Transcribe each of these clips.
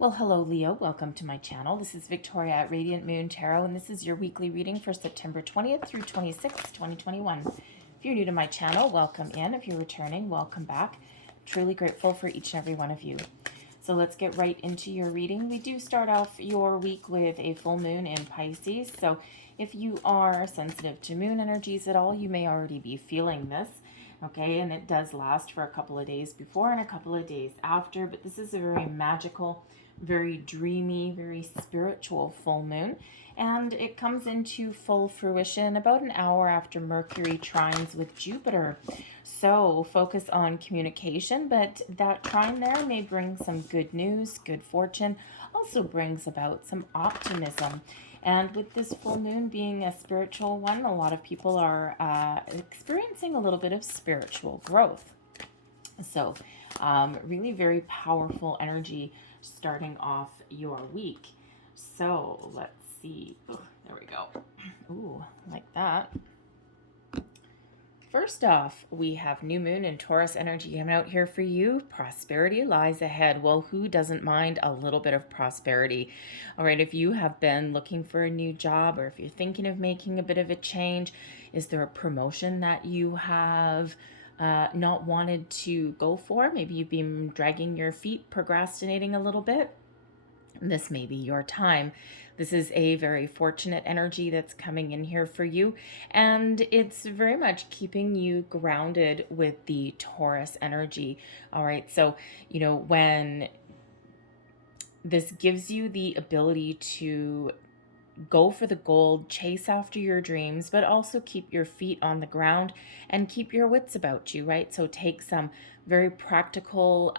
Well, hello, Leo. Welcome to my channel. This is Victoria at Radiant Moon Tarot, and this is your weekly reading for September 20th through 26th, 2021. If you're new to my channel, welcome in. If you're returning, welcome back. Truly grateful for each and every one of you. So let's get right into your reading. We do start off your week with a full moon in Pisces. So if you are sensitive to moon energies at all, you may already be feeling this. Okay, and it does last for a couple of days before and a couple of days after, but this is a very magical, very dreamy, very spiritual full moon, and it comes into full fruition about an hour after Mercury trines with Jupiter. So focus on communication, but that trine there may bring some good news, good fortune, also brings about some optimism. And with this full moon being a spiritual one, a lot of people are experiencing a little bit of spiritual growth. So really very powerful energy starting off your week. So let's see. Ooh, there we go. Ooh, like that. First off, we have new moon and Taurus energy coming out here for you. Prosperity lies ahead. Well, who doesn't mind a little bit of prosperity? All right, if you have been looking for a new job, or if you're thinking of making a bit of a change, is there a promotion that you have not wanted to go for? Maybe you've been dragging your feet, procrastinating a little bit. This may be your time. This is a very fortunate energy that's coming in here for you, and it's very much keeping you grounded with the Taurus energy. All right, so when this gives you the ability to go for the gold, chase after your dreams, but also keep your feet on the ground and keep your wits about you, right? So take some very practical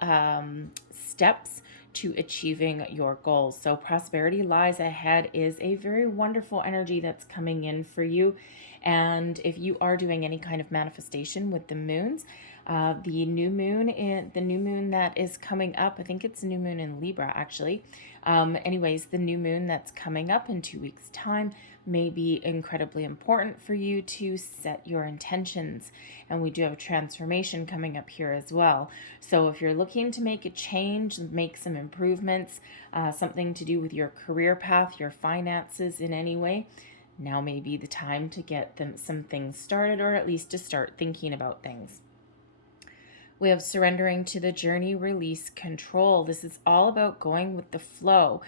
steps to achieving your goals. So prosperity lies ahead is a very wonderful energy that's coming in for you. And if you are doing any kind of manifestation with the moons, the new moon that is coming up, I think it's a new moon in Libra actually. Anyways, the new moon that's coming up in 2 weeks' time may be incredibly important for you to set your intentions. And we do have a transformation coming up here as well. So if you're looking to make a change, make some improvements, something to do with your career path, your finances in any way, now may be the time to get some things started, or at least to start thinking about things. We have surrendering to the journey, release, control. This is all about going with the flow.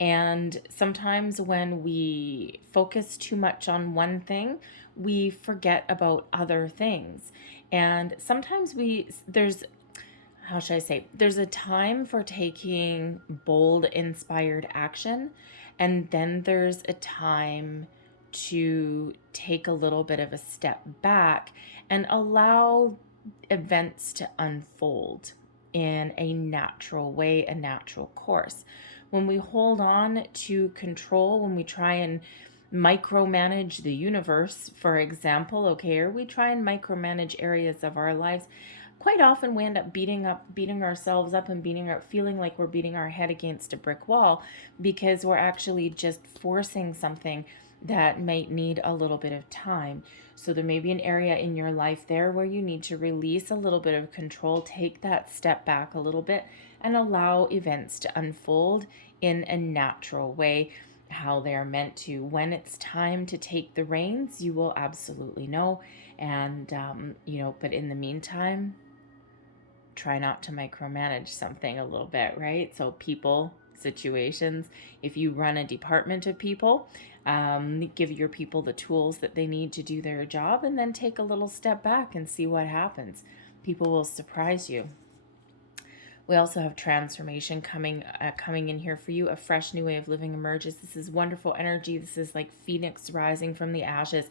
And sometimes when we focus too much on one thing, we forget about other things. And sometimes there's a time for taking bold, inspired action. And then there's a time to take a little bit of a step back and allow events to unfold in a natural way, a natural course. When we hold on to control, when we try and micromanage the universe, for example, okay, or we try and micromanage areas of our lives, quite often we end up beating ourselves up and feeling like we're beating our head against a brick wall, because we're actually just forcing something that might need a little bit of time. So there may be an area in your life there where you need to release a little bit of control, take that step back a little bit, and allow events to unfold in a natural way, how they are meant to. When it's time to take the reins, you will absolutely know. And, but in the meantime, try not to micromanage something a little bit, right? So people, situations, if you run a department of people, give your people the tools that they need to do their job, and then take a little step back and see what happens. People will surprise you. We also have transformation coming in here for you. A fresh new way of living emerges. This is wonderful energy. This is like Phoenix rising from the ashes.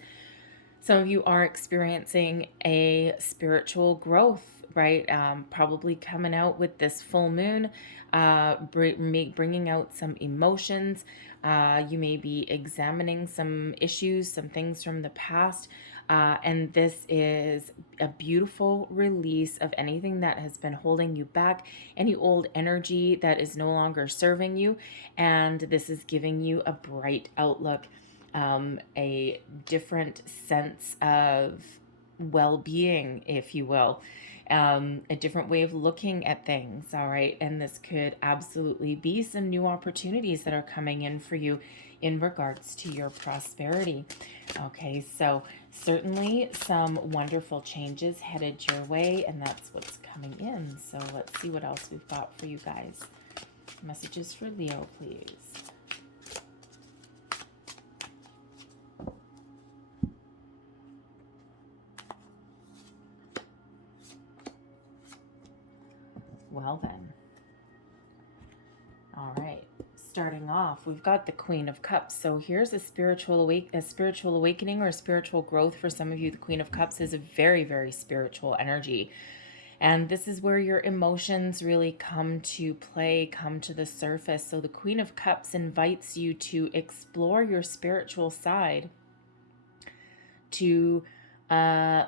Some of you are experiencing a spiritual growth, right? Probably coming out with this full moon, bringing out some emotions. You may be examining some issues, some things from the past. And this is a beautiful release of anything that has been holding you back, any old energy that is no longer serving you. And this is giving you a bright outlook. A different sense of well-being, if you will. a different way of looking at things, all right? And this could absolutely be some new opportunities that are coming in for you in regards to your prosperity. Okay, so certainly some wonderful changes headed your way, and that's what's coming in. So let's see what else we've got for you guys. Messages for Leo, please. Well then. All right. Starting off, we've got the Queen of Cups. So here's a spiritual awakening or a spiritual growth for some of you. The Queen of Cups is a very, very spiritual energy. And this is where your emotions really come to play, come to the surface. So the Queen of Cups invites you to explore your spiritual side, to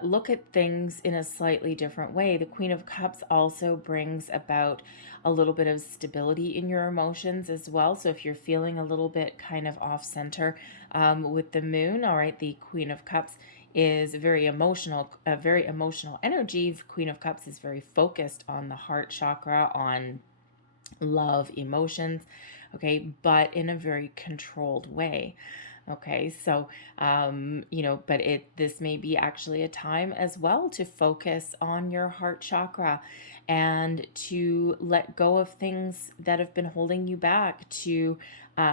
look at things in a slightly different way. The Queen of Cups also brings about a little bit of stability in your emotions as well. So if you're feeling a little bit kind of off center with the moon, all right, the Queen of Cups is very emotional, a very emotional energy. The Queen of Cups is very focused on the heart chakra, on love, emotions, okay, but in a very controlled way. Okay, so but this may be actually a time as well to focus on your heart chakra and to let go of things that have been holding you back, to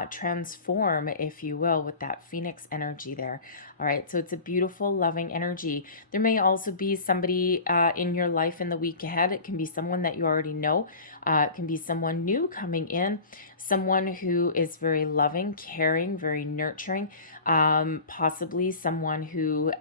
transform, if you will, with that phoenix energy there. All right, so it's a beautiful, loving energy. There may also be somebody in your life in the week ahead. It can be someone that you already know. It can be someone new coming in, someone who is very loving, caring, very nurturing, possibly someone who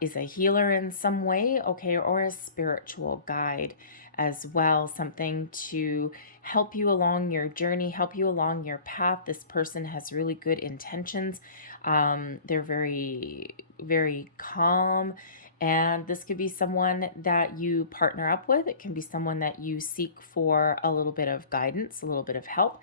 is a healer in some way, okay, or a spiritual guide as well, something to help you along your journey, help you along your path. This person has really good intentions. They're very, very calm. And this could be someone that you partner up with. It can be someone that you seek for a little bit of guidance, a little bit of help.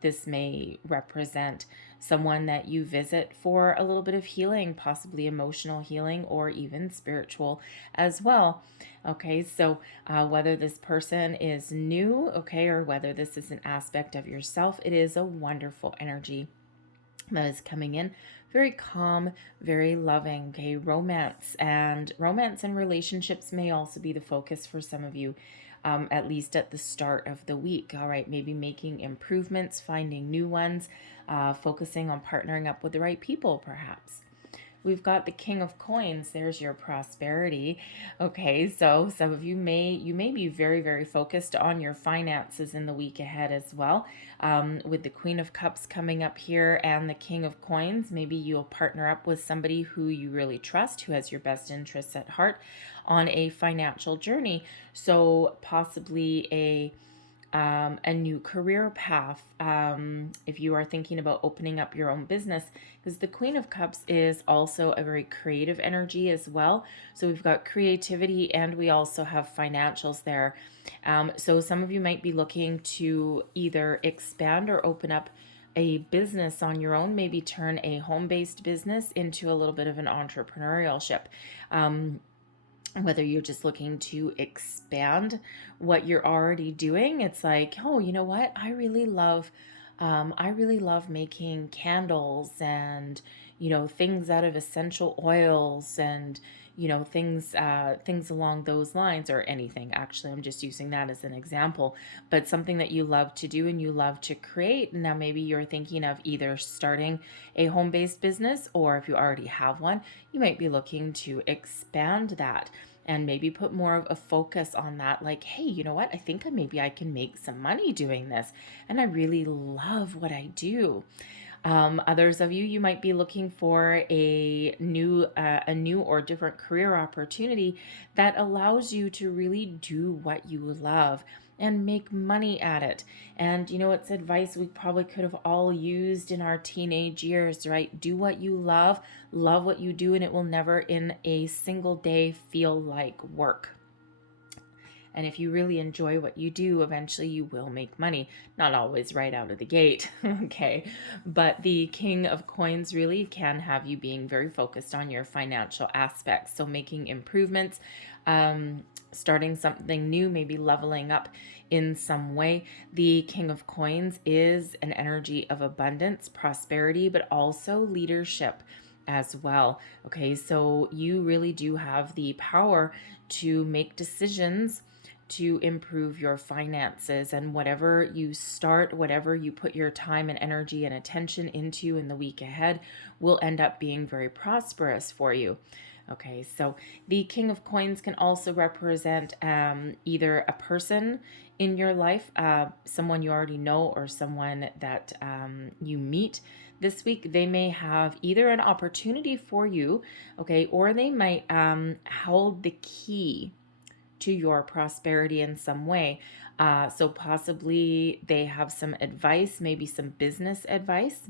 This may represent someone that you visit for a little bit of healing, possibly emotional healing or even spiritual as well. Okay, so whether this person is new, okay, or whether this is an aspect of yourself, it is a wonderful energy that is coming in. Very calm, very loving, okay? Romance and relationships may also be the focus for some of you, at least at the start of the week. All right, maybe making improvements, finding new ones, focusing on partnering up with the right people, perhaps. We've got the King of Coins. There's your prosperity. Okay, so some of you may be very, very focused on your finances in the week ahead as well. With the Queen of Cups coming up here and the King of Coins, maybe you'll partner up with somebody who you really trust, who has your best interests at heart on a financial journey. So possibly a new career path, if you are thinking about opening up your own business, because the Queen of Cups is also a very creative energy as well. So we've got creativity and we also have financials there. So some of you might be looking to either expand or open up a business on your own, maybe turn a home-based business into a little bit of an entrepreneurship. Whether you're just looking to expand what you're already doing, it's like, oh, you know what? I really love making candles and, things out of essential oils and, things along those lines, or anything. Actually, I'm just using that as an example, but something that you love to do and you love to create. Now, maybe you're thinking of either starting a home-based business, or if you already have one, you might be looking to expand that and maybe put more of a focus on that. Like, hey, you know what? I think maybe I can make some money doing this, and I really love what I do. Others of you might be looking for a new or different career opportunity that allows you to really do what you love and make money at it. And it's advice we probably could have all used in our teenage years, right? Do what you love what you do, and it will never in a single day feel like work. And if you really enjoy what you do, eventually you will make money. Not always right out of the gate, okay? But the King of Coins really can have you being very focused on your financial aspects. So making improvements, starting something new, maybe leveling up in some way. The King of Coins is an energy of abundance, prosperity, but also leadership as well. Okay, so you really do have the power to make decisions to improve your finances, and whatever you start, whatever you put your time and energy and attention into in the week ahead will end up being very prosperous for you. Okay, so the King of Coins can also represent either a person in your life, someone you already know, or someone that you meet this week. They may have either an opportunity for you, okay, or they might hold the key to your prosperity in some way. So possibly they have some advice, maybe some business advice,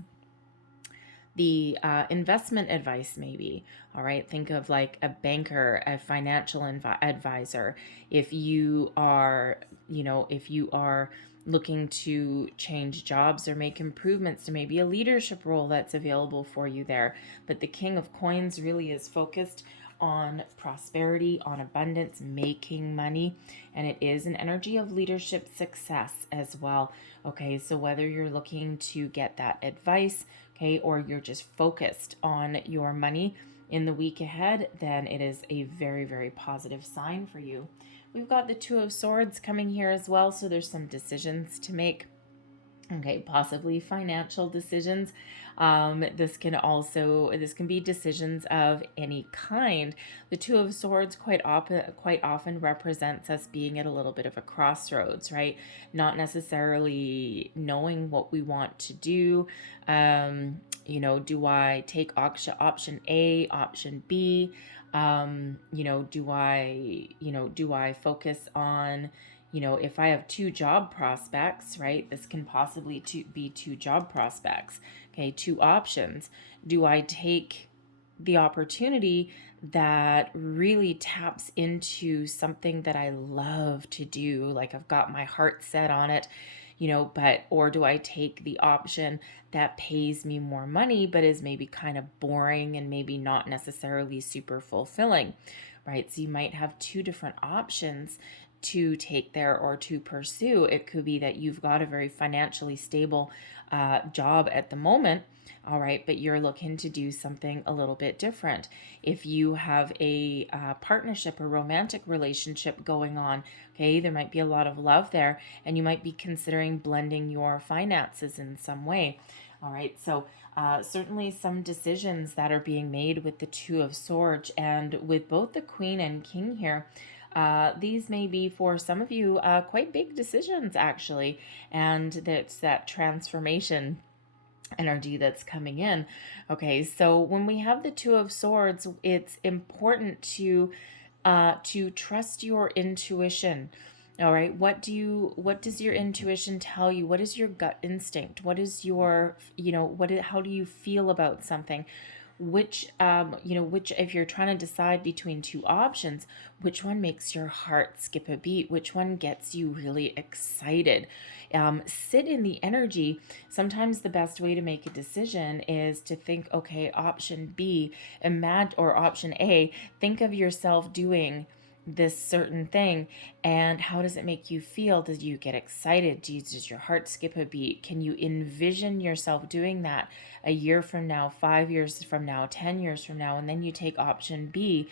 the investment advice, maybe. All right, think of like a banker, a financial advisor. If you are, if you are looking to change jobs or make improvements, there may be a leadership role that's available for you there. But the King of Coins really is focused on prosperity, on abundance, making money, and it is an energy of leadership success as well. Okay, so whether you're looking to get that advice, okay, or you're just focused on your money in the week ahead, then it is a very, very positive sign for you. We've got the Two of Swords coming here as well, so there's some decisions to make. Okay, possibly financial decisions. This can be decisions of any kind. The Two of Swords quite often represents us being at a little bit of a crossroads, right? Not necessarily knowing what we want to do. Do I take option A, option B? Do I focus on, if I have two job prospects, right? This can possibly be two job prospects. Okay, two options. Do I take the opportunity that really taps into something that I love to do, like I've got my heart set on it, or do I take the option that pays me more money but is maybe kind of boring and maybe not necessarily super fulfilling, right? So you might have two different options to take there or to pursue. It could be that you've got a very financially stable job at the moment, all right, but you're looking to do something a little bit different. If you have a partnership or romantic relationship going on, okay, there might be a lot of love there, and you might be considering blending your finances in some way. All right, so certainly some decisions that are being made with the Two of Swords, and with both the Queen and King here. These may be for some of you quite big decisions, actually, and that's that transformation energy that's coming in. Okay, so when we have the Two of Swords, it's important to trust your intuition. All right, what does your intuition tell you? What is your gut instinct? What is your, how do you feel about something? Which if you're trying to decide between two options, which one makes your heart skip a beat? Which one gets you really excited? Sit in the energy. Sometimes the best way to make a decision is to think, okay, option B, or option A, think of yourself doing this certain thing, and how does it make you feel? Does you get excited? Does your heart skip a beat? Can you envision yourself doing that a year from now, 5 years from now, 10 years from now? And then you take option B,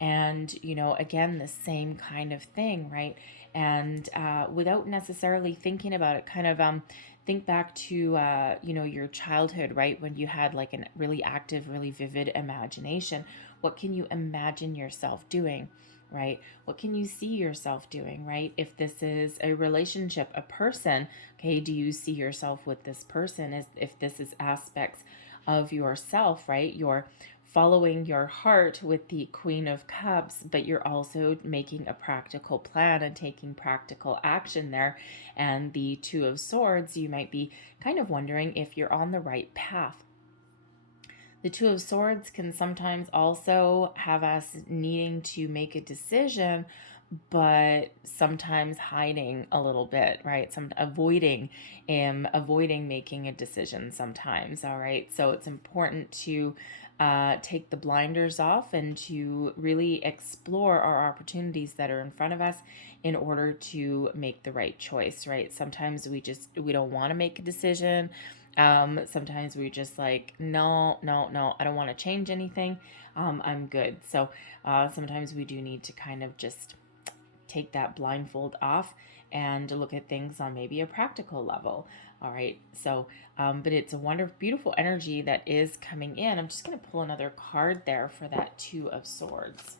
and again, the same kind of thing, right? And without necessarily thinking about it, kind of think back to your childhood, right? When you had like a really active, really vivid imagination. What can you imagine yourself doing, right? What can you see yourself doing, right? If this is a relationship, a person, okay, do you see yourself with this person? If this is aspects of yourself, right? You're following your heart with the Queen of Cups, but you're also making a practical plan and taking practical action there. And the Two of Swords, you might be kind of wondering if you're on the right path. The Two of Swords can sometimes also have us needing to make a decision, but sometimes hiding a little bit, right? Some avoiding making a decision sometimes. All right. So it's important to take the blinders off and to really explore our opportunities that are in front of us in order to make the right choice, right? Sometimes we don't want to make a decision. Sometimes we just like, no, no, no, I don't want to change anything. I'm good. So sometimes we do need to kind of just take that blindfold off and look at things on maybe a practical level. All right. So, but it's a wonderful, beautiful energy that is coming in. I'm just going to pull another card there for that Two of Swords.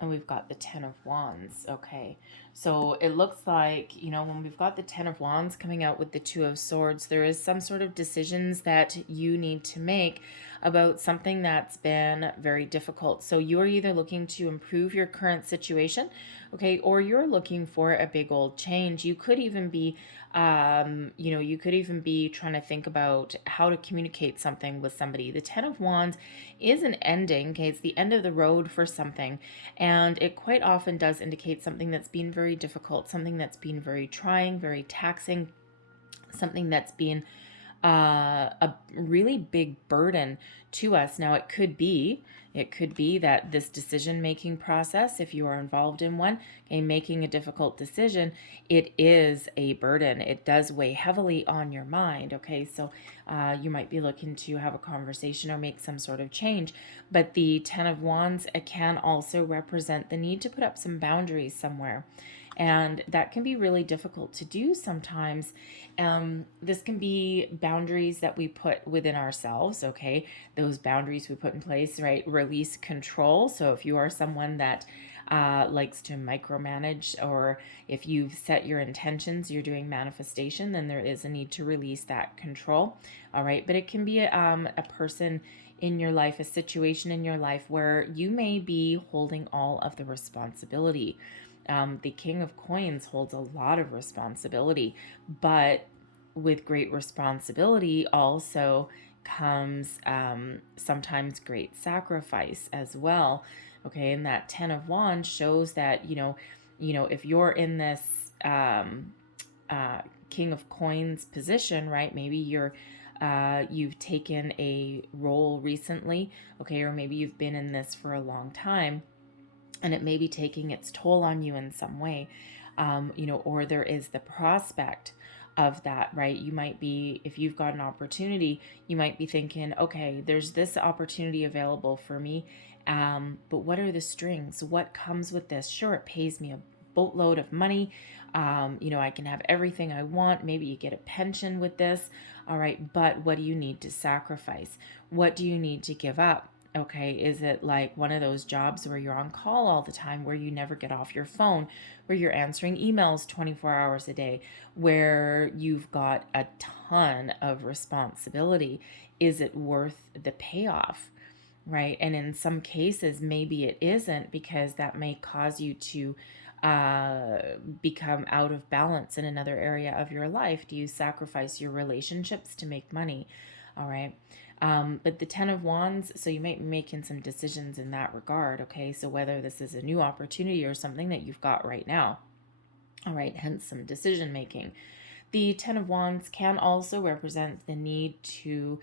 And we've got the Ten of Wands. Okay. So it looks like, when we've got the Ten of Wands coming out with the Two of Swords, there is some sort of decisions that you need to make about something that's been very difficult. So you're either looking to improve your current situation, okay, or you're looking for a big old change. You could even be trying to think about how to communicate something with somebody. The Ten of Wands is an ending, okay? It's the end of the road for something, and it quite often does indicate something that's been very difficult, something that's been very trying, very taxing, something that's been a really big burden to us. Now, it could be that this decision-making process, if you are involved in one, okay, making a difficult decision, it is a burden. It does weigh heavily on your mind, okay? So you might be looking to have a conversation or make some sort of change. But the Ten of Wands can also represent the need to put up some boundaries somewhere. And that can be really difficult to do sometimes. This can be boundaries that we put within ourselves, okay? Those boundaries we put in place, right? Release control. So if you are someone that likes to micromanage, or if you've set your intentions, you're doing manifestation, then there is a need to release that control, all right? But it can be a person in your life, a situation in your life where you may be holding all of the responsibility. The King of Coins holds a lot of responsibility, but with great responsibility also comes sometimes great sacrifice as well. Okay, and that Ten of Wands shows that if you're in this King of Coins position, right? Maybe you've taken a role recently, okay, or maybe you've been in this for a long time, and it may be taking its toll on you in some way, or there is the prospect of that, right? You might be, if you've got an opportunity, you might be thinking, okay, there's this opportunity available for me, but what are the strings? What comes with this? Sure, it pays me a boatload of money. I can have everything I want. Maybe you get a pension with this. All right, but what do you need to sacrifice? What do you need to give up? Okay, is it like one of those jobs where you're on call all the time, where you never get off your phone, where you're answering emails 24 hours a day, where you've got a ton of responsibility? Is it worth the payoff, right? And in some cases, maybe it isn't, because that may cause you to become out of balance in another area of your life. Do you sacrifice your relationships to make money? All right. But the Ten of Wands, so you might be making some decisions in that regard, okay? So whether this is a new opportunity or something that you've got right now, all right, hence some decision making. The Ten of Wands can also represent the need to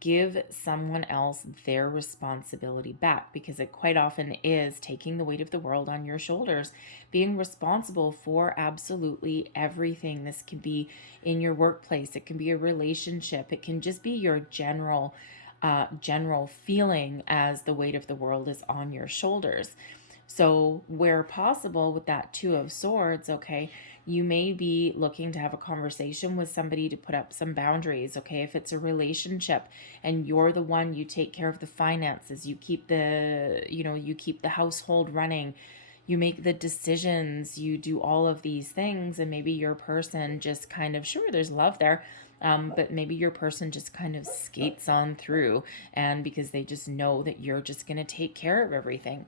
give someone else their responsibility back, because it quite often is taking the weight of the world on your shoulders, being responsible for absolutely everything. This can be in your workplace, it can be a relationship, it can just be your general feeling as the weight of the world is on your shoulders. So where possible, with that Two of Swords, okay, you may be looking to have a conversation with somebody to put up some boundaries, okay? If it's a relationship and you're the one, you take care of the finances, you keep the household running, you make the decisions, you do all of these things, and maybe your person just kind of, sure, there's love there, but maybe your person just kind of skates on through, and because they just know that you're just going to take care of everything.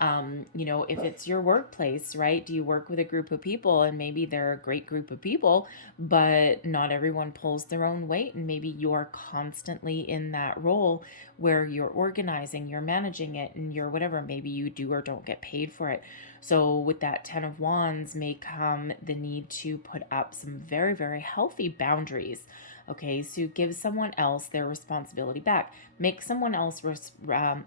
You know, if it's your workplace, right? Do you work with a group of people and maybe they're a great group of people, but not everyone pulls their own weight, and maybe you're constantly in that role where you're organizing, you're managing it, and you're whatever, maybe you do or don't get paid for it. So with that 10 of Wands may come the need to put up some very, very healthy boundaries. Okay, so give someone else their responsibility back. Make someone else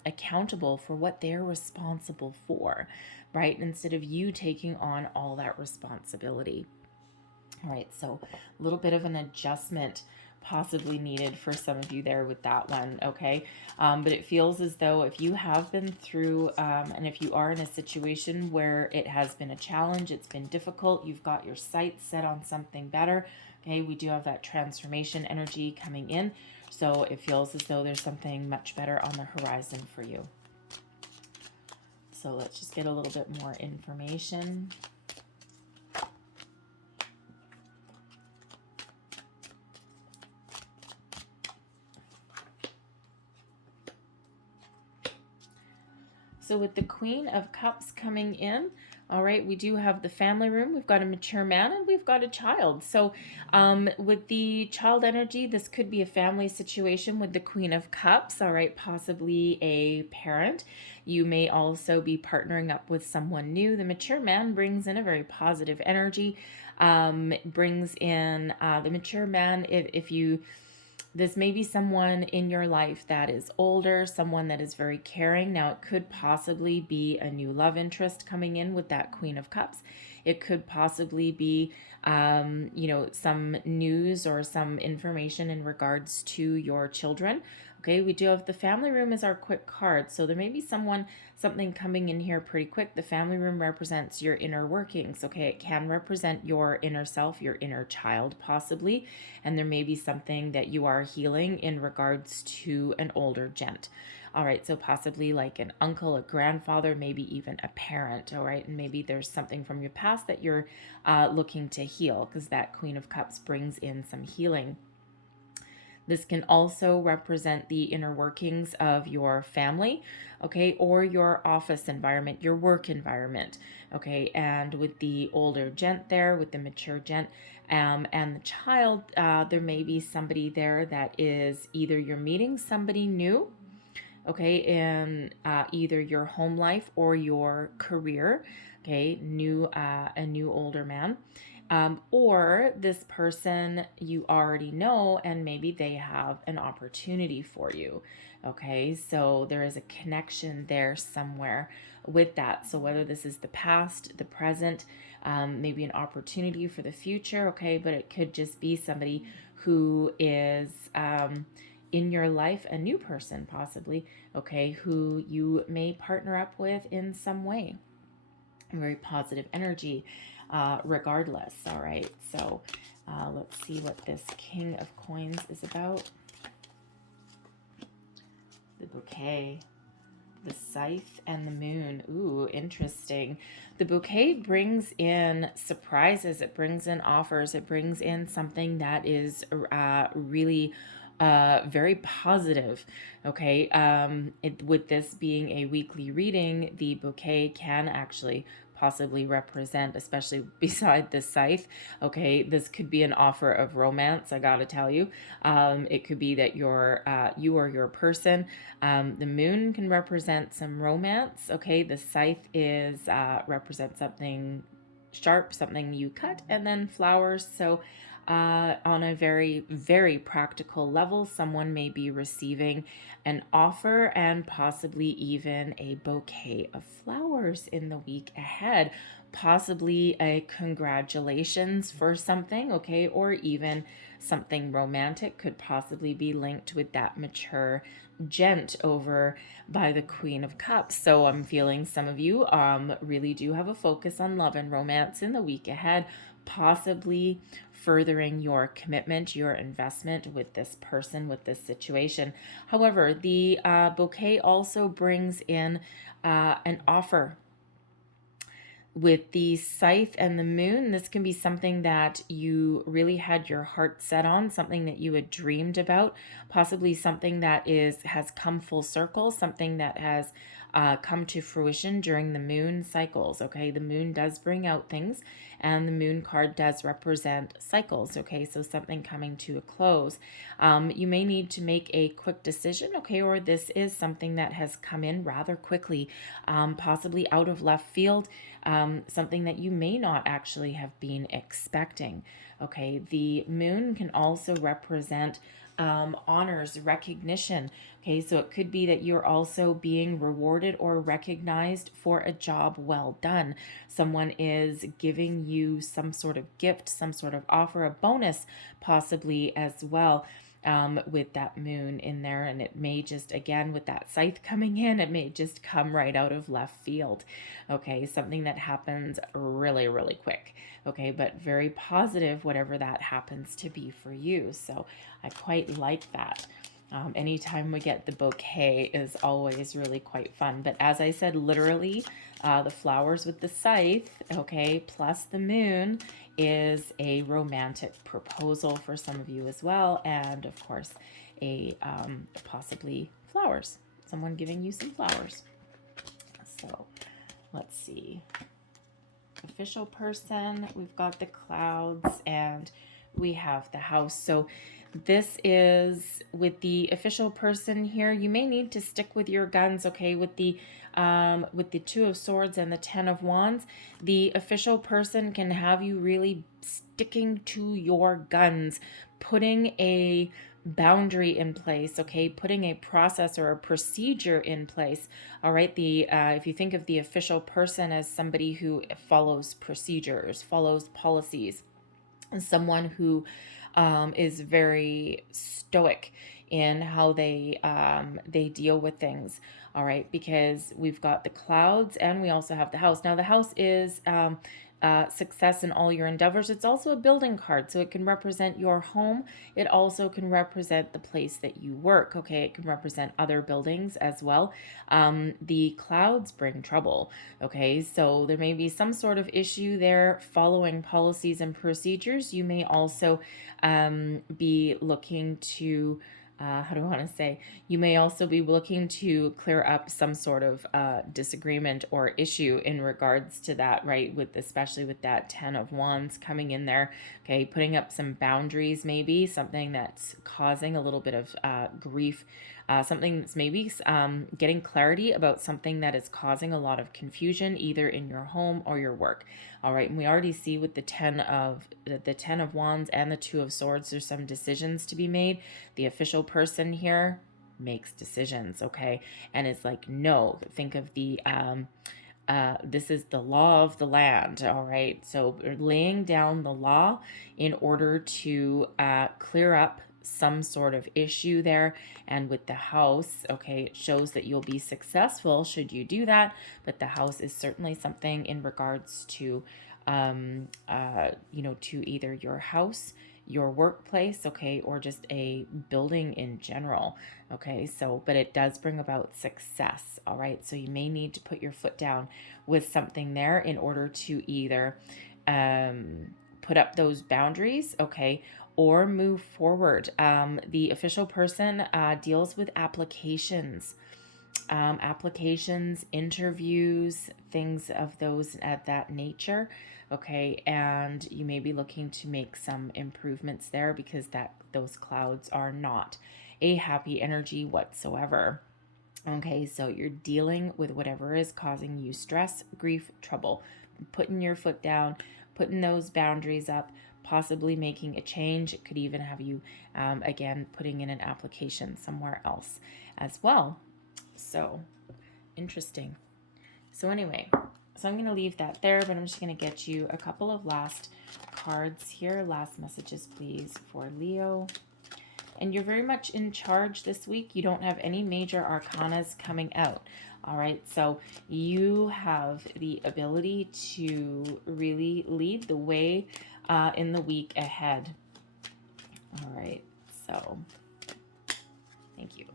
accountable for what they're responsible for, right? Instead of you taking on all that responsibility. All right, so a little bit of an adjustment possibly needed for some of you there with that one, okay? But it feels as though if you have been through, and if you are in a situation where it has been a challenge, it's been difficult, you've got your sights set on something better, okay? We do have that transformation energy coming in, so it feels as though there's something much better on the horizon for you. So let's just get a little bit more information. So with the Queen of Cups coming in, all right, we do have the family room, we've got a mature man, and we've got a child. So with the child energy, this could be a family situation with the Queen of Cups, all right, possibly a parent. You may also be partnering up with someone new. The mature man brings in a very positive energy, brings in the mature man, if you... This may be someone in your life that is older, someone that is very caring. Now, it could possibly be a new love interest coming in with that Queen of Cups. It could possibly be, you know, some news or some information in regards to your children. Okay, we do have the family room as our quick card. So there may be something coming in here pretty quick. The family room represents your inner workings. Okay, it can represent your inner self, your inner child possibly. And there may be something that you are healing in regards to an older gent. All right, so possibly like an uncle, a grandfather, maybe even a parent, all right? And maybe there's something from your past that you're looking to heal, because that Queen of Cups brings in some healing. This can also represent the inner workings of your family, okay, or your office environment, your work environment, okay. And with the older gent there, with the mature gent, and the child, there may be somebody there that is either you're meeting somebody new, okay, in either your home life or your career, okay, a new older man. Or this person you already know, and maybe they have an opportunity for you. Okay, so there is a connection there somewhere with that. So whether this is the past, the present, maybe an opportunity for the future, okay, but it could just be somebody who is in your life, a new person possibly, okay, who you may partner up with in some way. Very positive energy. Regardless. All right, so let's see what this King of Coins is about. The bouquet, the scythe, and the moon. Ooh, interesting. The bouquet brings in surprises. It brings in offers. It brings in something that is really very positive. Okay, with this being a weekly reading, the bouquet can actually possibly represent, especially beside the scythe, okay, this could be an offer of romance, I gotta tell you. It could be that you or your person. The moon can represent some romance, okay. The scythe is represents something sharp, something you cut, and then flowers. So on a very, very practical level, someone may be receiving an offer and possibly even a bouquet of flowers in the week ahead, possibly a congratulations for something, okay, or even something romantic could possibly be linked with that mature gent over by the Queen of Cups. So I'm feeling some of you really do have a focus on love and romance in the week ahead, possibly furthering your commitment, your investment with this person, with this situation. However, the bouquet also brings in an offer. With the scythe and the moon, this can be something that you really had your heart set on, something that you had dreamed about, possibly something that has come full circle, something that has come to fruition during the moon cycles. Okay, the moon does bring out things, and the moon card does represent cycles. Okay, so something coming to a close. You may need to make a quick decision. Okay, or this is something that has come in rather quickly, possibly out of left field, something that you may not actually have been expecting. Okay, the moon can also represent honors, recognition. Okay, so it could be that you're also being rewarded or recognized for a job well done. Someone is giving you some sort of gift, some sort of offer, a bonus possibly as well. With that moon in there, and it may just, again, with that scythe coming in, it may just come right out of left field. Okay, something that happens really, really quick. Okay, but very positive, whatever that happens to be for you. So I quite like that. Anytime we get the bouquet is always really quite fun. But as I said, literally, the flowers with the scythe, okay, plus the moon is a romantic proposal for some of you as well. And of course, a possibly flowers, someone giving you some flowers. So let's see. Official person, we've got the clouds, and we have the house. So this is with the official person here. You may need to stick with your guns, okay, with the Two of Swords and the Ten of Wands. The official person can have you really sticking to your guns, putting a boundary in place, okay, putting a process or a procedure in place. All right, the if you think of the official person as somebody who follows procedures, follows policies, and someone who is very stoic in how they deal with things. All right, because we've got the clouds and we also have the house. Now the house is success in all your endeavors. It's also a building card, so it can represent your home. It also can represent the place that you work. Okay, it can represent other buildings as well. The clouds bring trouble. Okay, so there may be some sort of issue there following policies and procedures. You may also be looking to how do I want to say? You may also be looking to clear up some sort of disagreement or issue in regards to that, right? With especially with that Ten of Wands coming in there, okay, putting up some boundaries, maybe something that's causing a little bit of grief, something that's maybe getting clarity about something that is causing a lot of confusion, either in your home or your work. All right, and we already see with the Ten of Wands and the Two of Swords, there's some decisions to be made. The official person here makes decisions, okay, and it's like, no, think of the this is the law of the land. All right, so laying down the law in order to clear up some sort of issue there. And with the house, okay, it shows that you'll be successful should you do that, but the house is certainly something in regards to to either your house, your workplace, okay, or just a building in general. Okay, so but it does bring about success. All right, so you may need to put your foot down with something there in order to either put up those boundaries, okay, or move forward. The official person deals with applications, interviews, things of those at that nature. Okay, and you may be looking to make some improvements there because those clouds are not a happy energy whatsoever. Okay, so you're dealing with whatever is causing you stress, grief, trouble, putting your foot down, putting those boundaries up, possibly making a change. It could even have you, again, putting in an application somewhere else as well. So, interesting. So anyway, so I'm going to leave that there, but I'm just going to get you a couple of last cards here. Last messages, please, for Leo. And you're very much in charge this week. You don't have any major arcanas coming out. All right, so you have the ability to really lead the way in the week ahead. All right, so thank you.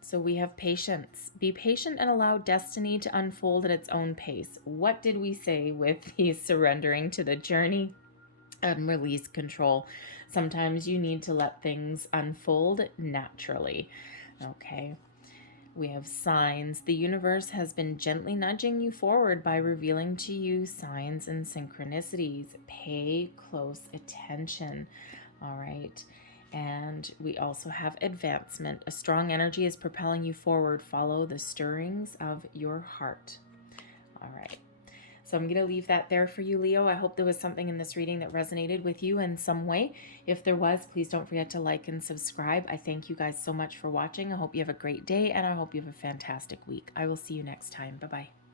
So we have patience. Be patient and allow destiny to unfold at its own pace. What did we say with the surrendering to the journey and release control? Sometimes you need to let things unfold naturally. Okay. We have signs. The universe has been gently nudging you forward by revealing to you signs and synchronicities. Pay close attention. All right. And we also have advancement. A strong energy is propelling you forward. Follow the stirrings of your heart. All right. So I'm going to leave that there for you, Leo. I hope there was something in this reading that resonated with you in some way. If there was, please don't forget to like and subscribe. I thank you guys so much for watching. I hope you have a great day, and I hope you have a fantastic week. I will see you next time. Bye-bye.